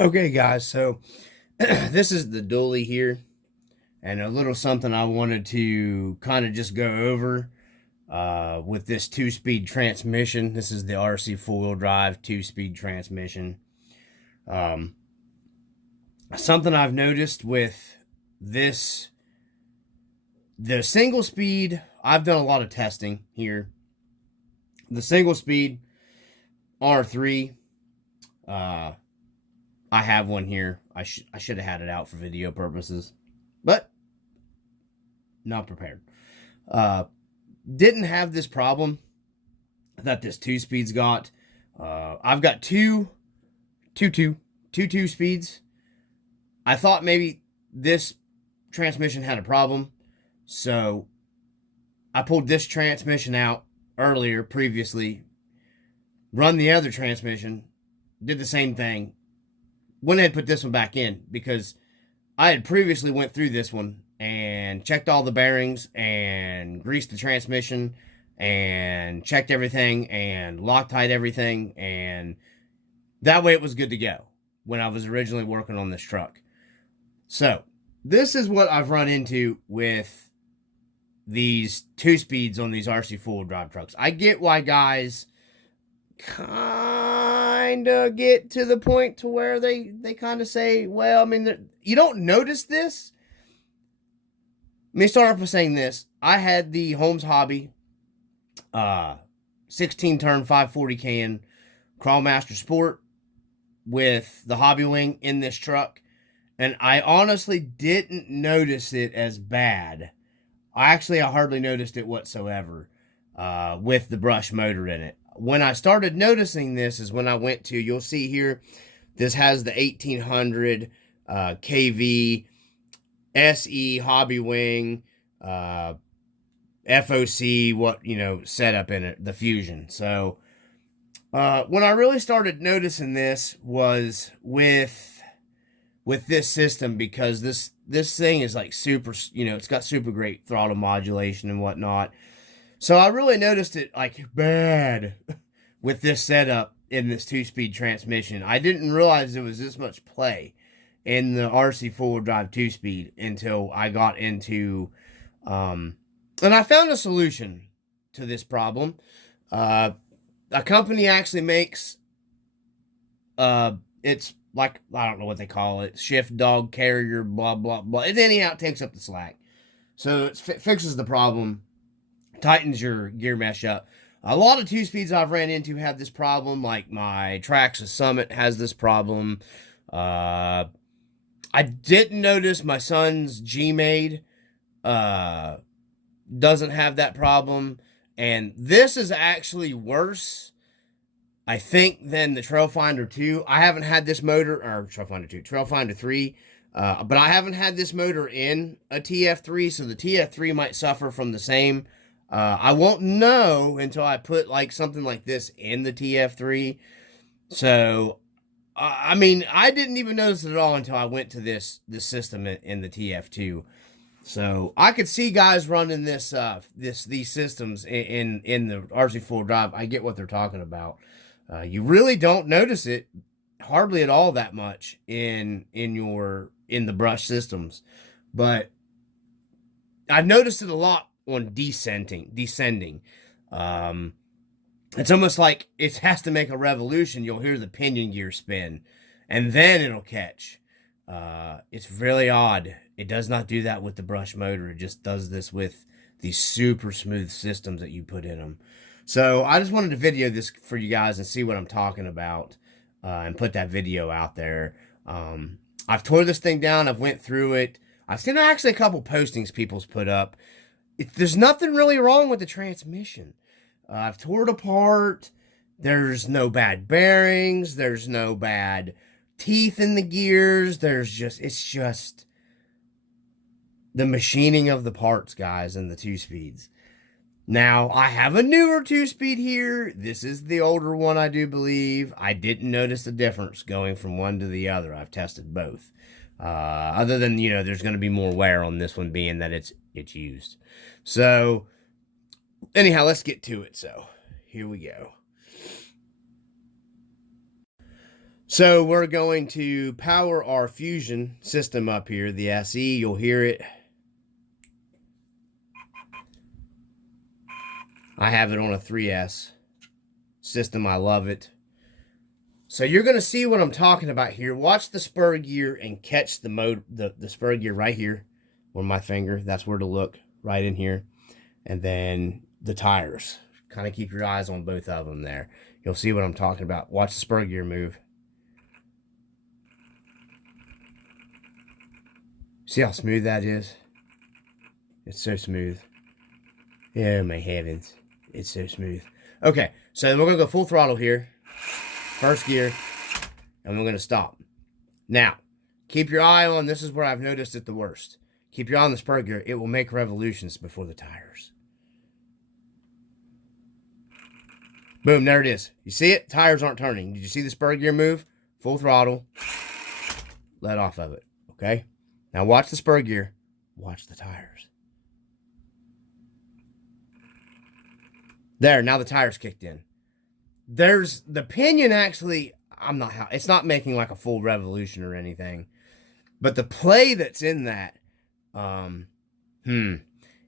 Okay, guys, so this is the dually here, and a little something I wanted to kind of just go over with this two-speed transmission. This is the RC four-wheel drive two-speed transmission. Um, Something I've noticed with this, the single speed, I've done a lot of testing here. The single speed R3, uh, I have one here. I should have had it out for video purposes, but not prepared. Uh, didn't have this problem that this two speeds got. I've got two speeds. I thought maybe this transmission had a problem, so I pulled this transmission out earlier, previously, run the other transmission, did the same thing, went ahead and put this one back in because I had previously went through this one and checked all the bearings and greased the transmission and checked everything and Loctite everything, and that way it was good to go when I was originally working on this truck. So this is what I've run into with these two speeds on these RC4 drive trucks. I get why guys kind of get to the point to where they kind of say, well, I mean, you don't notice this. Let me start off by saying this. I had the Holmes Hobby 16 turn 540 can Crawlmaster Sport with the Hobby Wing in this truck, and I honestly didn't notice it as bad. I hardly noticed it whatsoever with the brush motor in it. When I started noticing this is when I went to, you'll see here, this has the 1800 kV SE Hobby Wing FOC setup in it, the Fusion. So when I really started noticing this was with this system, because this thing is like super, it's got super great throttle modulation and whatnot. So I really noticed it like bad with this setup in this two-speed transmission. I didn't realize there was this much play in the RC4wd drive two-speed until I got into, and I found a solution to this problem. A company actually makes, it's like, I don't know what they call it, shift dog carrier, blah, blah, blah. It anyhow takes up the slack. So it fixes the problem, tightens your gear mesh up. A lot of two speeds I've ran into have this problem, like my Traxxas Summit has this problem. I didn't notice my son's G-Made doesn't have that problem, and this is actually worse, I think, than the Trailfinder 2. I haven't had this motor, or Trailfinder 2, Trailfinder 3, but I haven't had this motor in a TF3, so the TF3 might suffer from the same. I won't know until I put like something like this in the TF3. So, I mean, I didn't even notice it at all until I went to this system in the TF2. So I could see guys running these systems in the RC4 drive. I get what they're talking about. You really don't notice it hardly at all that much in the brush systems, but I've noticed it a lot on descending. It's almost like it has to make a revolution. You'll hear the pinion gear spin, and then it'll catch. It's really odd. It does not do that with the brush motor. It just does this with these super smooth systems that you put in them. So I just wanted to video this for you guys and see what I'm talking about, and put that video out there. I've tore this thing down. I've went through it. I've seen actually a couple postings people's put up. There's nothing really wrong with the transmission. I've tore it apart. There's no bad bearings. There's no bad teeth in the gears. It's just the machining of the parts, guys, and the two speeds. Now, I have a newer two-speed here. This is the older one, I do believe. I didn't notice the difference going from one to the other. I've tested both. Other than, there's going to be more wear on this one being that it's used. So, anyhow, let's get to it. So, here we go. So we're going to power our fusion system up here, the SE. You'll hear it. I have it on a 3S system. I love it. So you're going to see what I'm talking about here. Watch the spur gear and catch the spur gear right here on my finger. That's where to look, right in here. And then the tires. Kind of keep your eyes on both of them there. You'll see what I'm talking about. Watch the spur gear move. See how smooth that is? It's so smooth. Oh my heavens. It's so smooth. Okay, so we're going to go full throttle here. First gear. And we're going to stop. Now, keep your eye on, this is where I've noticed it the worst. Keep your eye on the spur gear. It will make revolutions before the tires. Boom, there it is. You see it? Tires aren't turning. Did you see the spur gear move? Full throttle. Let off of it. Okay? Now watch the spur gear. Watch the tires. There, now the tires kicked in. There's the pinion actually, it's not making like a full revolution or anything. But the play that's in that,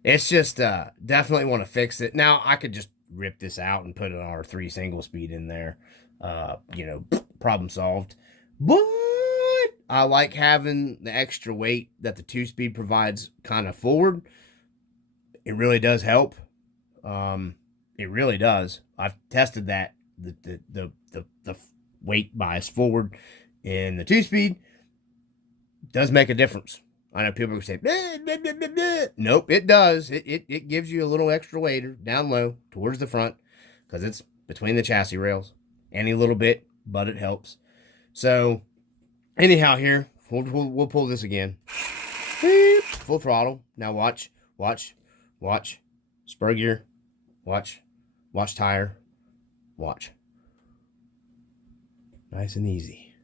it's just, definitely want to fix it. Now, I could just rip this out and put an R3 single speed in there. You know, problem solved. But I like having the extra weight that the 2-speed provides kind of forward. It really does help. It really does. I've tested that. The weight bias forward in the 2-speed does make a difference. I know people say, bleh, bleh, bleh, bleh, bleh. Nope, it does. It gives you a little extra weight down low towards the front because it's between the chassis rails. Any little bit, but it helps. So, anyhow, here, we'll pull this again. Beep, full throttle. Now watch. Spur gear. Watch tire. Watch. Nice and easy.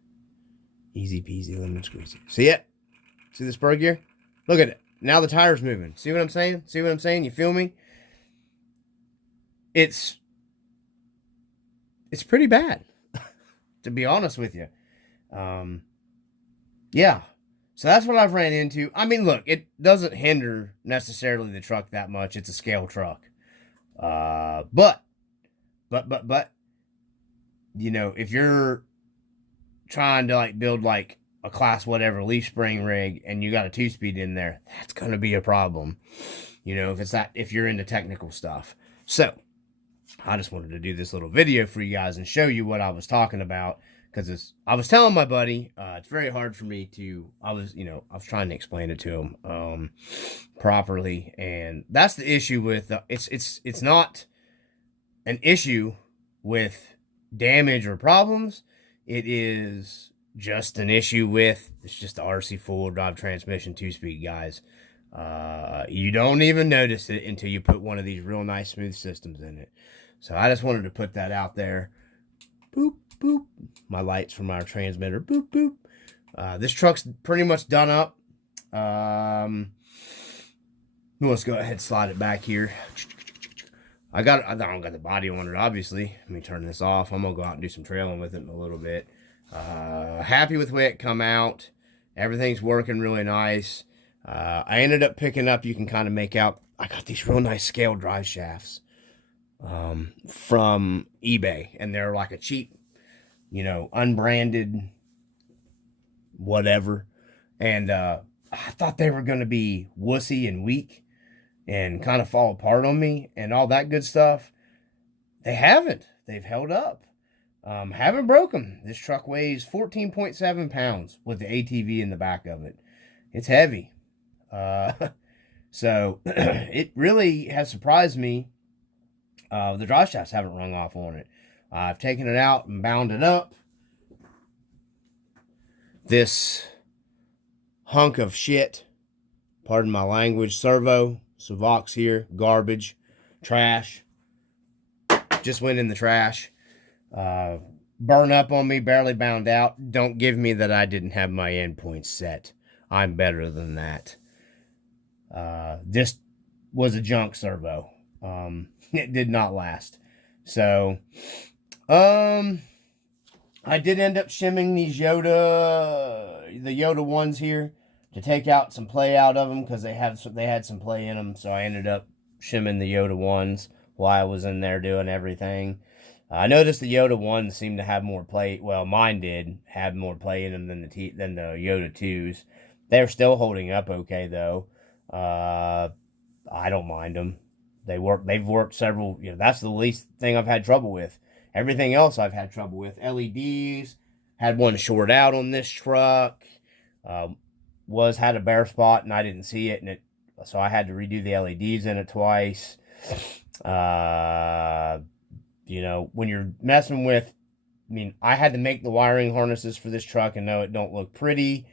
Easy peasy, lemon squeezy. See it? See the spur gear? Look at it. Now the tire's moving. See what I'm saying? See what I'm saying? You feel me? It's pretty bad, to be honest with you. Yeah. So that's what I've ran into. I mean, look, it doesn't hinder necessarily the truck that much. It's a scale truck. But, you know, if you're trying to like build like a class whatever leaf spring rig and you got a 2-speed in there, that's going to be a problem. You know, if you're into technical stuff. So I just wanted to do this little video for you guys and show you what I was talking about. Because I was telling my buddy, it's very hard for me to, I was trying to explain it to him properly. And that's the issue with, it's not an issue with damage or problems. It is just an issue with, it's just the Rc4wd drive transmission 2-speed, guys. You don't even notice it until you put one of these real nice smooth systems in it. So I just wanted to put that out there. Boop, boop. My lights from our transmitter. Boop, boop. This truck's pretty much done up. Let's go ahead and slide it back here. I don't got the body on it, obviously. Let me turn this off. I'm going to go out and do some trailing with it in a little bit. Happy with the way it come out. Everything's working really nice. I ended up picking up, you can kind of make out, I got these real nice scale drive shafts from eBay. And they're like a cheap, you know, unbranded whatever. And I thought they were going to be wussy and weak and kind of fall apart on me and all that good stuff. They haven't. They've held up. Haven't broke them. This truck weighs 14.7 pounds with the ATV in the back of it. It's heavy. So it really has surprised me. The drive shafts haven't rung off on it. I've taken it out and bound it up. This hunk of shit, pardon my language, servo, Savox here, garbage, trash, just went in the trash. Burn up on me, barely bound out. Don't give me that I didn't have my endpoints set. I'm better than that. This was a junk servo. It did not last. So, I I did end up shimming these the Yoda ones here to take out some play out of them because they had some play in them. So I ended up shimming the Yoda ones while I was in there doing everything. I noticed the Yoda ones seemed to have more play. Well, mine did have more play in them than the Yoda twos. They're still holding up okay though. I don't mind them. They've worked several. That's the least thing I've had trouble with. Everything else I've had trouble with. LEDs. Had one short out on this truck. Had a bare spot and I didn't see it, so I had to redo the LEDs in it twice. When you're messing with, I had to make the wiring harnesses for this truck, and no, it don't look pretty,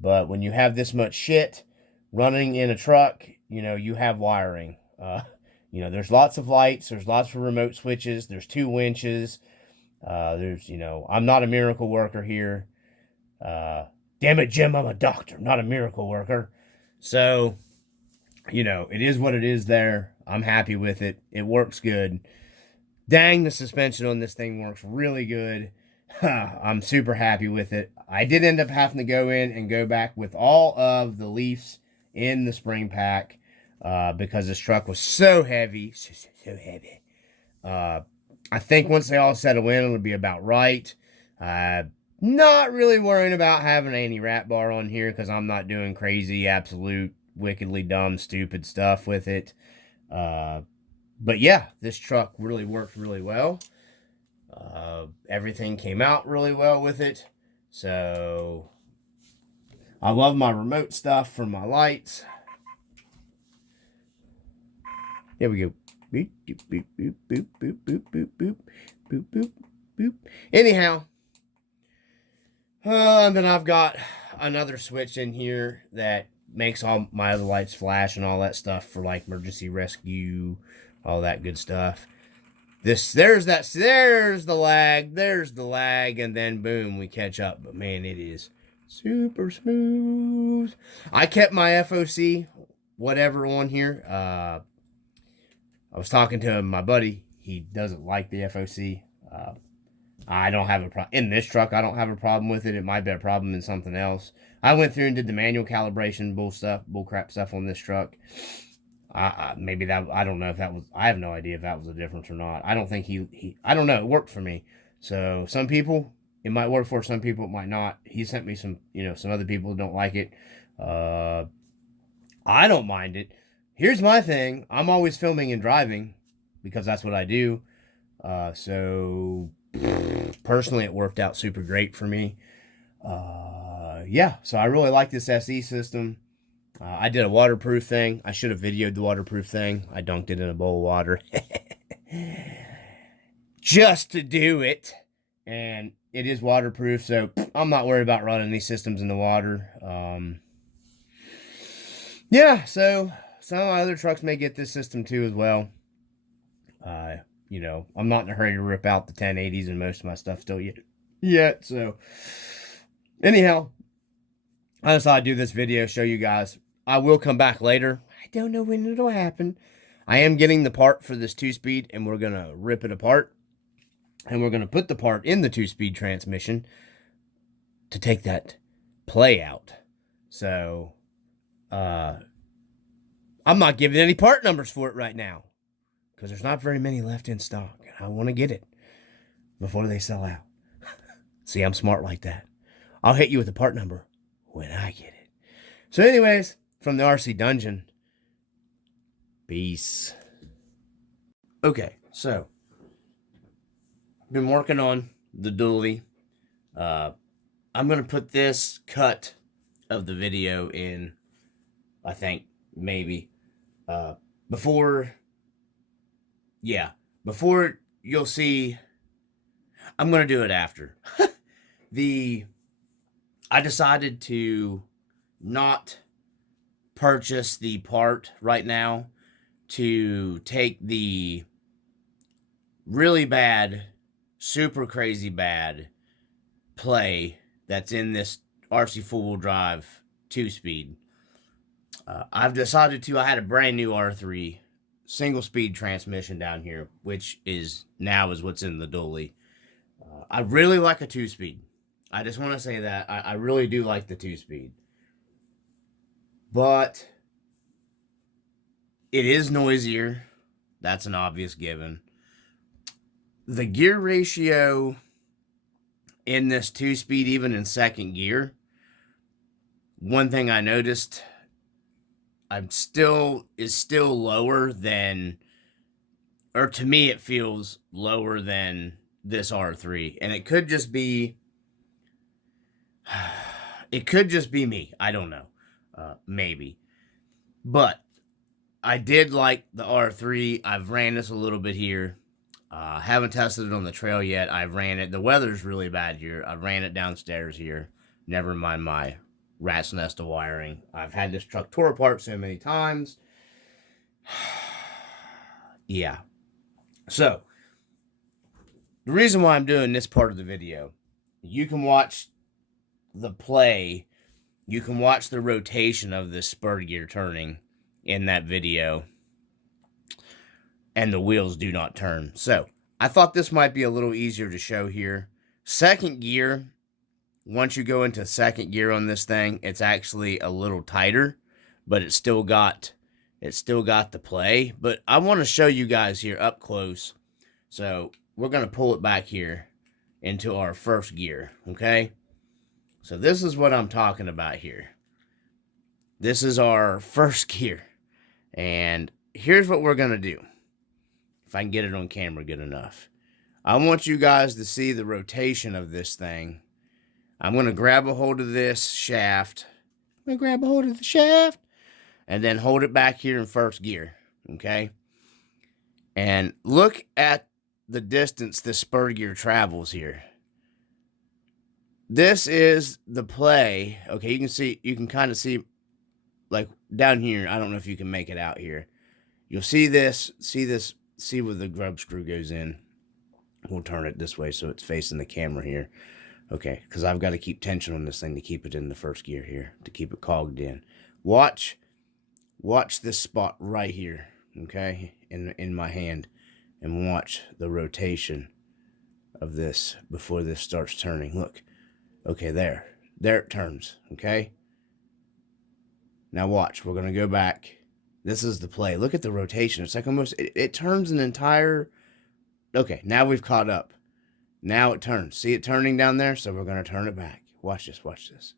but when you have this much shit running in a truck, you have wiring. There's lots of lights, there's lots of remote switches, there's 2 winches, I'm not a miracle worker here. Damn it, Jim, I'm a doctor, not a miracle worker. So, it is what it is there. I'm happy with it. It works good. Dang, the suspension on this thing works really good. I'm super happy with it. I did end up having to go in and go back with all of the leafs in the spring pack because this truck was so heavy. So heavy. I think once they all settle in, it'll be about right. Not really worrying about having any rat bar on here because I'm not doing crazy, absolute, wickedly dumb, stupid stuff with it. But yeah, this truck really worked really well. Everything came out really well with it. So I love my remote stuff for my lights. There we go. Boop, boop, boop, boop, boop, boop, boop, boop, boop, boop, boop, boop. Anyhow, and then I've got another switch in here that makes all my other lights flash and all that stuff for like emergency rescue, all that good stuff. There's the lag, and then boom, we catch up. But man, it is super smooth. I kept my FOC whatever on here. I was talking to my buddy. He doesn't like the FOC. I don't have a problem in this truck. I don't have a problem with it. It might be a problem in something else. I went through and did the manual calibration bull crap stuff on this truck. Maybe that, I don't know if that was, I have no idea if that was a difference or not. I don't think I don't know. It worked for me. So some people it might work for, some people it might not. He sent me some, some other people don't like it. I don't mind it. Here's my thing. I'm always filming and driving because that's what I do. So personally, it worked out super great for me. Yeah, so I really like this SE system. I did a waterproof thing. I should have videoed the waterproof thing. I dunked it in a bowl of water just to do it. And it is waterproof, so I'm not worried about running these systems in the water. Yeah, so some of my other trucks may get this system too as well. I'm not in a hurry to rip out the 1080s and most of my stuff still yet. So anyhow, I just thought I'd do this video, show you guys. I will come back later. I don't know when it'll happen. I am getting the part for this 2-speed, and we're going to rip it apart. And we're going to put the part in the 2-speed transmission to take that play out. So, I'm not giving any part numbers for it right now, because there's not very many left in stock, and I want to get it before they sell out. See, I'm smart like that. I'll hit you with the part number when I get it. So anyways, from the RC Dungeon, peace. Okay, so I've been working on the dually. I'm going to put this cut of the video in, I think, maybe, before you'll see. I'm going to do it after. I decided to not purchase the part right now to take the really bad, super crazy bad play that's in this Rc4wd drive 2-speed. I've decided to, I had a brand new R3 single speed transmission down here, which is what's in the dually. I really like a 2-speed. I just want to say that. I really do like the 2-speed. But it is noisier. That's an obvious given. The gear ratio in this 2-speed, even in second gear, one thing I noticed, is still lower than, or to me it feels lower than this R3. And it could just be me. I don't know. Maybe. But I did like the R3. I've ran this a little bit here. Haven't tested it on the trail yet. I've ran it. The weather's really bad here. I ran it downstairs here. Never mind my rat's nest of wiring. I've had this truck tore apart so many times. Yeah. So, the reason why I'm doing this part of the video, you can watch the play. You can watch the rotation of this spur gear turning in that video. And the wheels do not turn. So, I thought this might be a little easier to show here. Second gear, once you go into second gear on this thing, it's actually a little tighter, but it's still got the play. But I want to show you guys here up close. So, we're going to pull it back here into our first gear, okay? So, this is what I'm talking about here. This is our first gear. And here's what we're going to do. If I can get it on camera good enough. I want you guys to see the rotation of this thing. I'm going to grab a hold of this shaft. I'm going to grab a hold of the shaft. And then hold it back here in first gear. Okay? And look at the distance this spur gear travels here. This is the play. Okay, you can kind of see, like down here. I don't know if you can make it out here. You'll see where the grub screw goes in. We'll turn it this way so it's facing the camera here. Okay, because I've got to keep tension on this thing to keep it in the first gear here, to keep it cogged in. Watch this spot right here, okay, in my hand, and watch the rotation of this before this starts turning. Look, okay, there it turns, okay? Now watch, we're going to go back. This is the play. Look at the rotation. It's like almost, it turns an entire, okay, now we've caught up. Now it turns. See it turning down there? So we're going to turn it back. Watch this, watch this.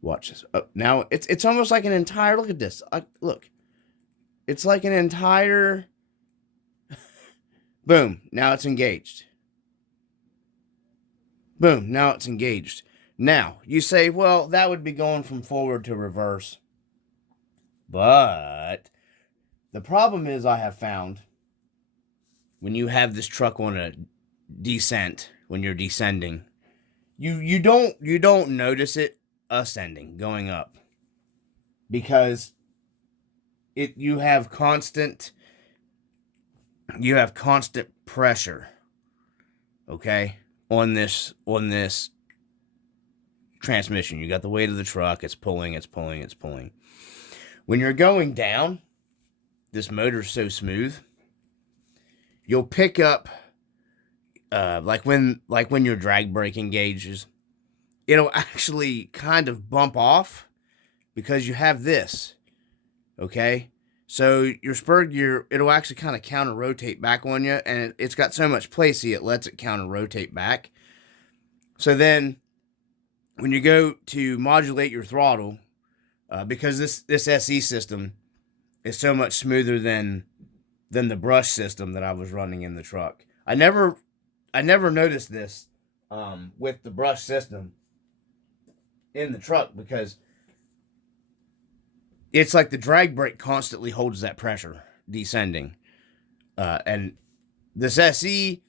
Watch this. Oh, now it's almost like an entire, look at this. Look. It's like an entire, boom, now it's engaged. Boom, now it's engaged. Now, you say, well, that would be going from forward to reverse. But the problem is, I have found, when you have this truck on a descent, when you're descending, you don't notice it ascending, going up, because you have constant pressure, okay, on this transmission. You got the weight of the truck. It's pulling. When you're going down, this motor's so smooth, you'll pick up, like when your drag brake engages, it'll actually kind of bump off because you have this, okay? So your spur gear, it'll actually kind of counter-rotate back on you, and it's got so much play, see, it lets it counter-rotate back. So then, when you go to modulate your throttle, because this SE system is so much smoother than the brush system that I was running in the truck. I never noticed this with the brush system in the truck, because it's like the drag brake constantly holds that pressure descending. And this SE,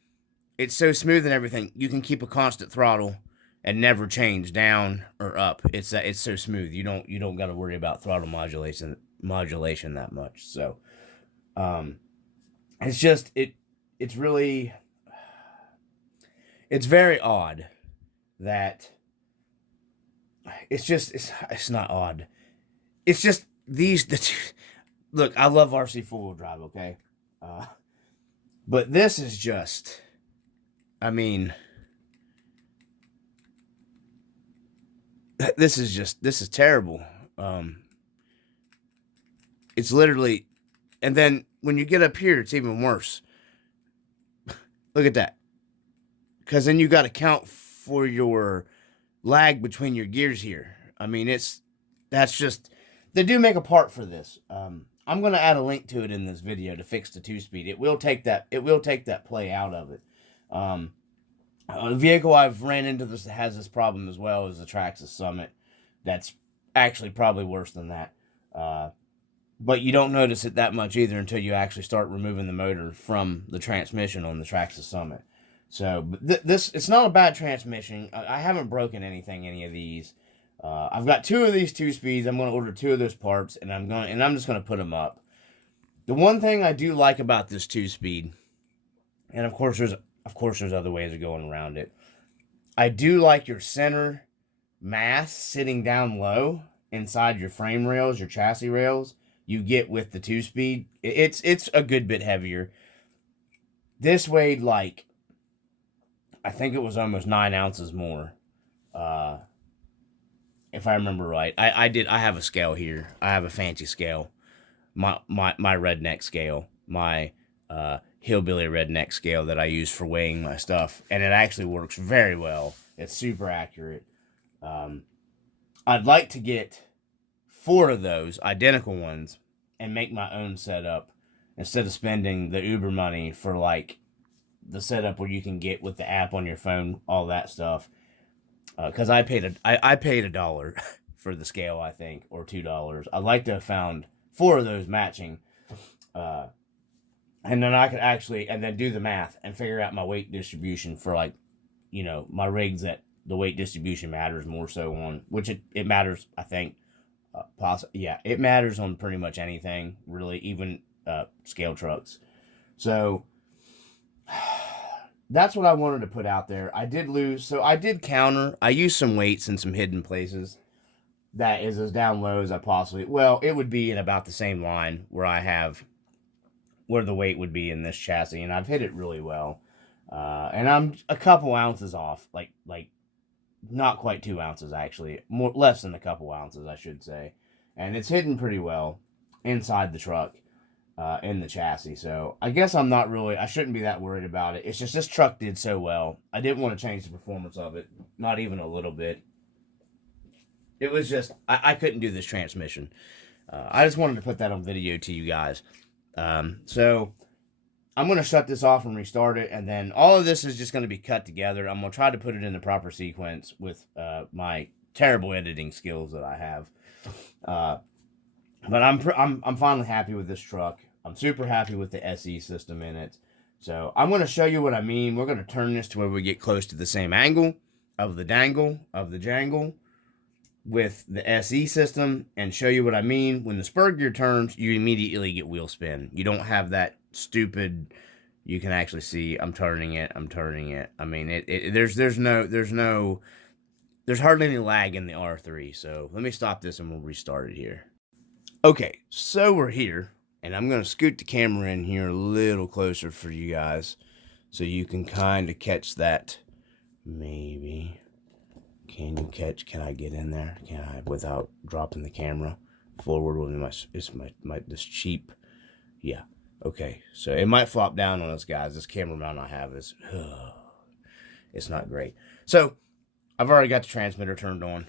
it's so smooth and everything, you can keep a constant throttle and never change down or up. It's so smooth. You don't got to worry about throttle modulation that much. So it's just it's really, it's very odd that it's not odd. It's just look, I love Rc4wd drive, okay? But this is just, I mean, this is terrible. It's literally, and then when you get up here, it's even worse. Look at that. Because then you got to count for your lag between your gears here. I mean, that's just, they do make a part for this. I'm going to add a link to it in this video to fix the 2-speed. It will take that play out of it. A vehicle I've ran into that has this problem as well is the Traxxas Summit. That's actually probably worse than that. But you don't notice it that much either until you actually start removing the motor from the transmission on the Traxxas Summit. So this, it's not a bad transmission. I haven't broken any of these. I've got 2 of these 2-speeds. I'm going to order 2 of those parts, and I'm just going to put them up. The one thing I do like about this 2-speed, and of course there's other ways of going around it. I do like your center mass sitting down low inside your frame rails, your chassis rails. You get with the 2-speed. It's a good bit heavier. This weighed like, I think it was almost 9 ounces more. If I remember right. I have a scale here. I have a fancy scale. My redneck scale. My hillbilly redneck scale that I use for weighing my stuff. And it actually works very well. It's super accurate. I'd like to get 4 of those identical ones and make my own setup instead of spending the Uber money for like the setup where you can get with the app on your phone, all that stuff. Because I paid $1 for the scale, I think, or $2. I'd like to have found 4 of those matching, and then I could actually do the math and figure out my weight distribution for, like, my rigs that the weight distribution matters more so on, which it matters, I think. It matters on pretty much anything, really, even scale trucks. So that's what I wanted to put out there. I did counter. I used some weights in some hidden places. That is as down low as I possibly, well, it would be in about the same line where the weight would be in this chassis, and I've hit it really well. And I'm a couple ounces off, like not quite 2 ounces actually, less than a couple ounces, I should say. And it's hidden pretty well inside the truck. In the chassis, so I guess I shouldn't be that worried about it. It's just this truck did so well. I didn't want to change the performance of it, not even a little bit. It was just, I couldn't do this transmission. I just wanted to put that on video to you guys. So I'm going to shut this off and restart it, and then all of this is just going to be cut together. I'm going to try to put it in the proper sequence with my terrible editing skills that I have. But I'm finally happy with this truck. I'm super happy with the SE system in it. So I'm going to show you what I mean. We're going to turn this to where we get close to the same angle of the jangle with the SE system and show you what I mean. When the spur gear turns, you immediately get wheel spin. You don't have that stupid, you can actually see I'm turning it. I mean, there's hardly any lag in the R3. So let me stop this and we'll restart it here. Okay, so we're here, and I'm going to scoot the camera in here a little closer for you guys so you can kind of catch that. Maybe. Can I get in there? Can I, without dropping the camera forward with this cheap, yeah. Okay, so it might flop down on us, guys. This camera mount I have is, it's not great. So, I've already got the transmitter turned on.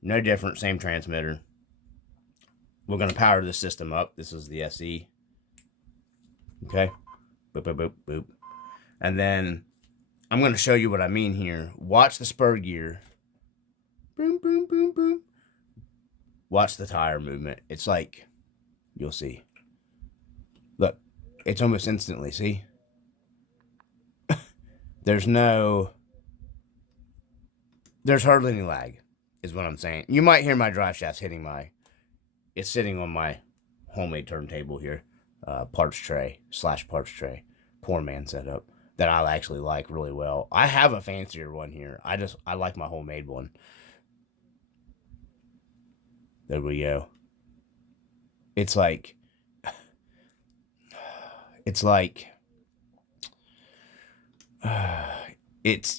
No different, same transmitter. We're going to power this system up. This is the SE. Okay. Boop, boop, boop, boop. And then I'm going to show you what I mean here. Watch the spur gear. Boom, boom, boom, boom. Watch the tire movement. It's like, you'll see. Look, it's almost instantly, see? There's hardly any lag, is what I'm saying. You might hear my drive shafts hitting it's sitting on my homemade turntable here. Parts tray / parts tray. Poor man setup that I actually like really well. I have a fancier one here. I like my homemade one. There we go. It's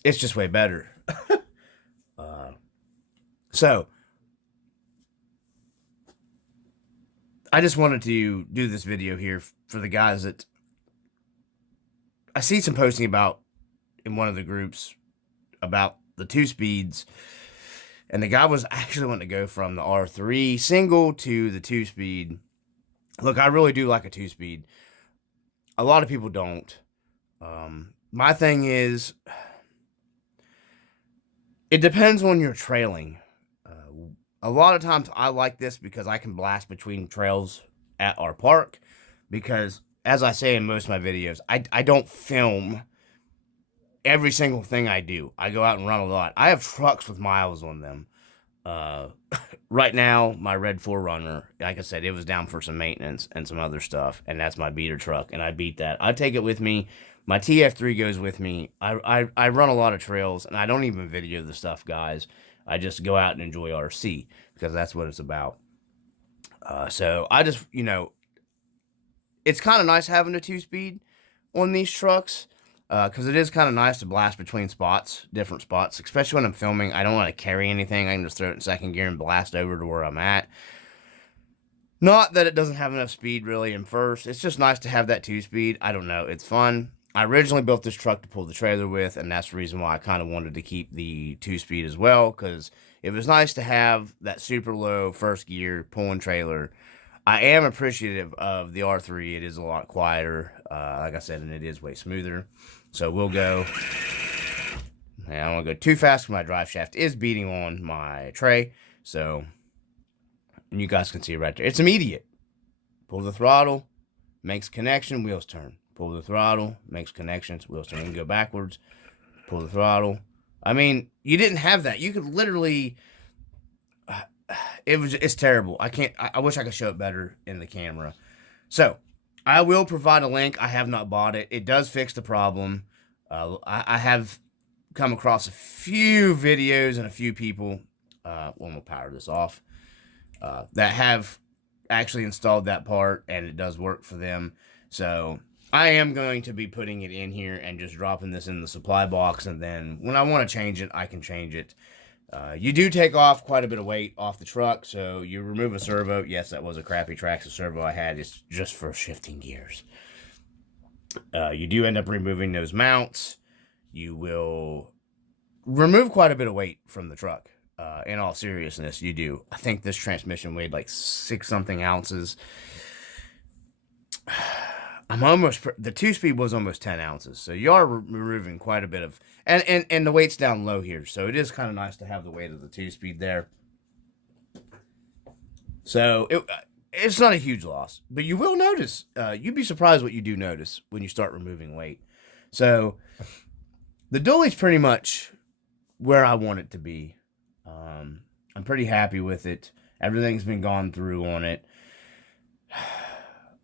just way better. So I just wanted to do this video here for the guys that I see some posting about in one of the groups about the 2-speeds, and the guy was actually wanting to go from the R3 single to the 2-speed. Look, I really do like a 2-speed. A lot of people don't. My thing is, it depends on your trailing. A lot of times I like this because I can blast between trails at our park, because as I say in most of my videos, I don't film every single thing I do. I go out and run a lot. I have trucks with miles on them. Right now, my Red 4Runner, like I said, it was down for some maintenance and some other stuff, and that's my beater truck, and I beat that. I take it with me. My TF3 goes with me. I run a lot of trails, and I don't even video the stuff, guys. I just go out and enjoy RC, because that's what it's about. So I just, it's kind of nice having a 2-speed on these trucks, because it is kind of nice to blast between spots, different spots, especially when I'm filming. I don't want to carry anything. I can just throw it in second gear and blast over to where I'm at. Not that it doesn't have enough speed really in first. It's just nice to have that 2-speed. I don't know. It's fun. I originally built this truck to pull the trailer with, and that's the reason why I kind of wanted to keep the 2-speed as well, because it was nice to have that super low first gear pulling trailer. I am appreciative of the R3. It is a lot quieter, like I said, and it is way smoother. So we'll go. I don't want to go too fast because my drive shaft is beating on my tray. So you guys can see it right there. It's immediate. Pull the throttle, makes connection, wheels turn. Pull the throttle, makes connections, wheels turn. You can go backwards, pull the throttle. I mean, you didn't have that. You could literally, it's terrible. I wish I could show it better in the camera. So, I will provide a link. I have not bought it. It does fix the problem. I have come across a few videos and a few people, we'll power this off, that have actually installed that part, and it does work for them. So, I am going to be putting it in here and just dropping this in the supply box, and then when I want to change it, I can change it. You do take off quite a bit of weight off the truck, so you remove a servo. Yes, that was a crappy Traxxas servo I had. It's just for shifting gears. You do end up removing those mounts. You will remove quite a bit of weight from the truck. In all seriousness, you do. I think this transmission weighed like 6-something ounces. The 2-speed was almost 10 ounces, so you are removing quite a bit of, and the weight's down low here, so it is kind of nice to have the weight of the 2-speed there. So it's not a huge loss, but you will notice, you'd be surprised what you do notice when you start removing weight. So the dually's pretty much where I want it to be. I'm pretty happy with it. Everything's been gone through on it.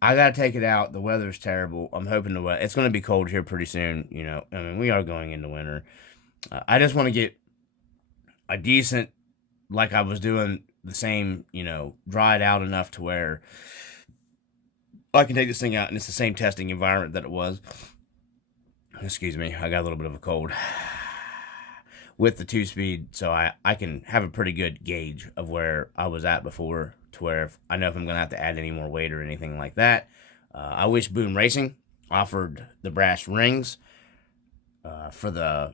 I gotta take it out. The weather's terrible. I'm hoping it's gonna be cold here pretty soon. I mean, we are going into winter. I just want to get a decent, like I was doing the same, dry it out enough to where I can take this thing out and it's the same testing environment that it was. Excuse me, I got a little bit of a cold. With the 2-speed, so I can have a pretty good gauge of where I was at before, to where I know if I'm going to have to add any more weight or anything like that. I wish Boom Racing offered the brass rings for their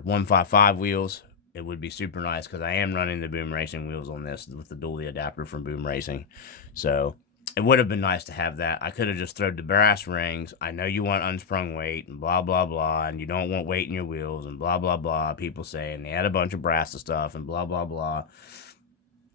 155 wheels. It would be super nice, because I am running the Boom Racing wheels on this with the dually adapter from Boom Racing. So it would have been nice to have that. I could have just thrown the brass rings. I know you want unsprung weight and blah, blah, blah, and you don't want weight in your wheels and blah, blah, blah. People saying they had a bunch of brass stuff and blah, blah, blah.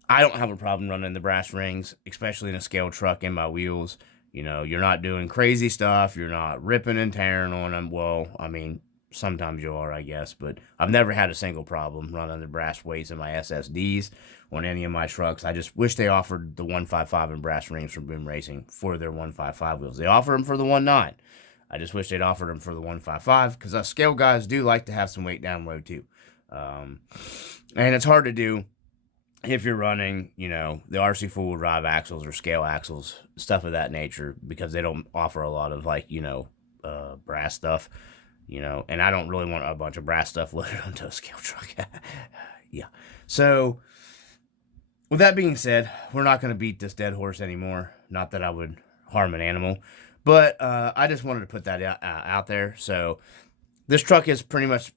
I don't have a problem running the brass rings, especially in a scale truck in my wheels. You're not doing crazy stuff. You're not ripping and tearing on them. Well, I mean, sometimes you are, I guess, but I've never had a single problem running the brass weights in my SSDs on any of my trucks. I just wish they offered the 155 and brass rings from Boom Racing for their 155 wheels. They offer them for the 19. I just wish they'd offered them for the 155, because us scale guys do like to have some weight down low too. And it's hard to do if you're running, the Rc4wd drive axles or scale axles, stuff of that nature, because they don't offer a lot of brass stuff, and I don't really want a bunch of brass stuff loaded onto a scale truck. Yeah. So, with that being said, we're not going to beat this dead horse anymore. Not that I would harm an animal, but I just wanted to put that out there. So, this truck is pretty much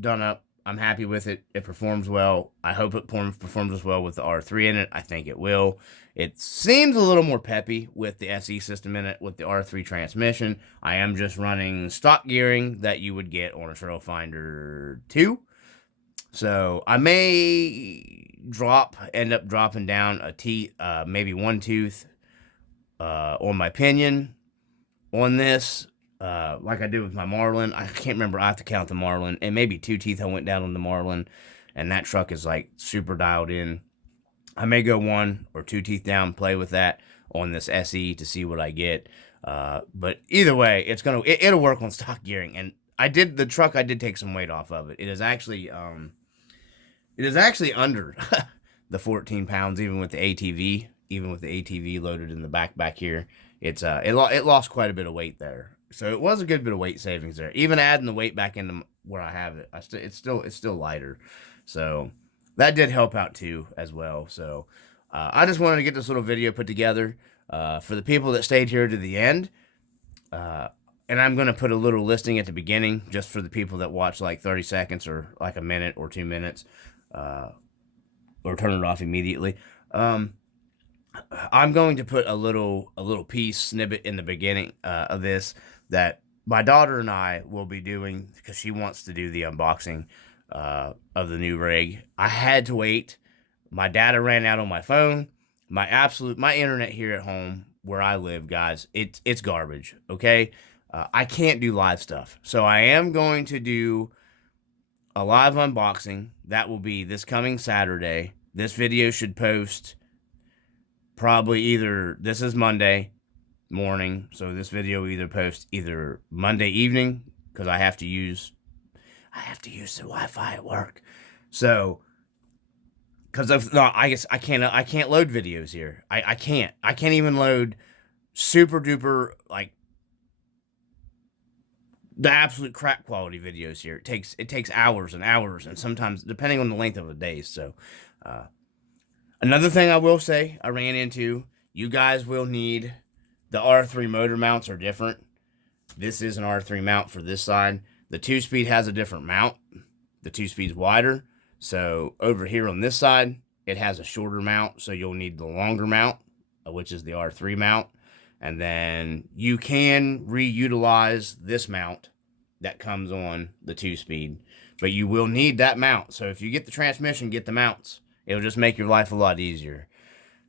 done up. I'm happy with it. It performs well. I hope it performs as well with the R3 in it. I think it will. It seems a little more peppy with the SE system in it, with the R3 transmission. I am just running stock gearing that you would get on a Trail Finder 2. So I may end up dropping down a teeth, maybe one tooth on my pinion on this. Like I did with my Marlin. I can't remember. I have to count the Marlin. And maybe 2 teeth I went down on the Marlin. And that truck is like super dialed in. I may go 1 or 2 teeth down, play with that on this SE to see what I get. But either way, it'll work on stock gearing. And the truck I did take some weight off of it. It is actually under the 14 pounds, even with the ATV. Even with the ATV loaded in the back here. It lost quite a bit of weight there. So it was a good bit of weight savings there. Even adding the weight back into where I have it, it's still lighter. So that did help out too as well. So I just wanted to get this little video put together for the people that stayed here to the end. And I'm going to put a little listing at the beginning just for the people that watch like 30 seconds or like a minute or 2 minutes or turn it off immediately. I'm going to put a little piece snippet in the beginning of this that my daughter and I will be doing because she wants to do the unboxing of the new rig. I had to wait. My data ran out on my phone. My internet here at home where I live, guys, it's garbage. Okay, I can't do live stuff, so I am going to do a live unboxing. That will be this coming Saturday. This video should post probably this is Monday morning, so this video will either post either Monday evening because I have to use the Wi-Fi at work. So I can't load videos here. I can't even load super duper like the absolute crap quality videos here. It takes hours and hours, and sometimes depending on the length of a day. So another thing I will say I ran into, you guys will need the R3 motor mounts are different. This is an R3 mount for this side. The 2-speed has a different mount. The 2-speed's wider. So over here on this side, it has a shorter mount. So you'll need the longer mount, which is the R3 mount. And then you can reutilize this mount that comes on the 2-speed. But you will need that mount. So if you get the transmission, get the mounts. It'll just make your life a lot easier.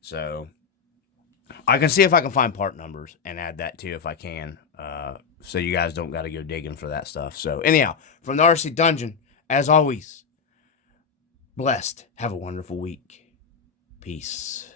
So I can see if I can find part numbers and add that too if I can. So you guys don't got to go digging for that stuff. So anyhow, from the RC Dungeon, as always, blessed. Have a wonderful week. Peace.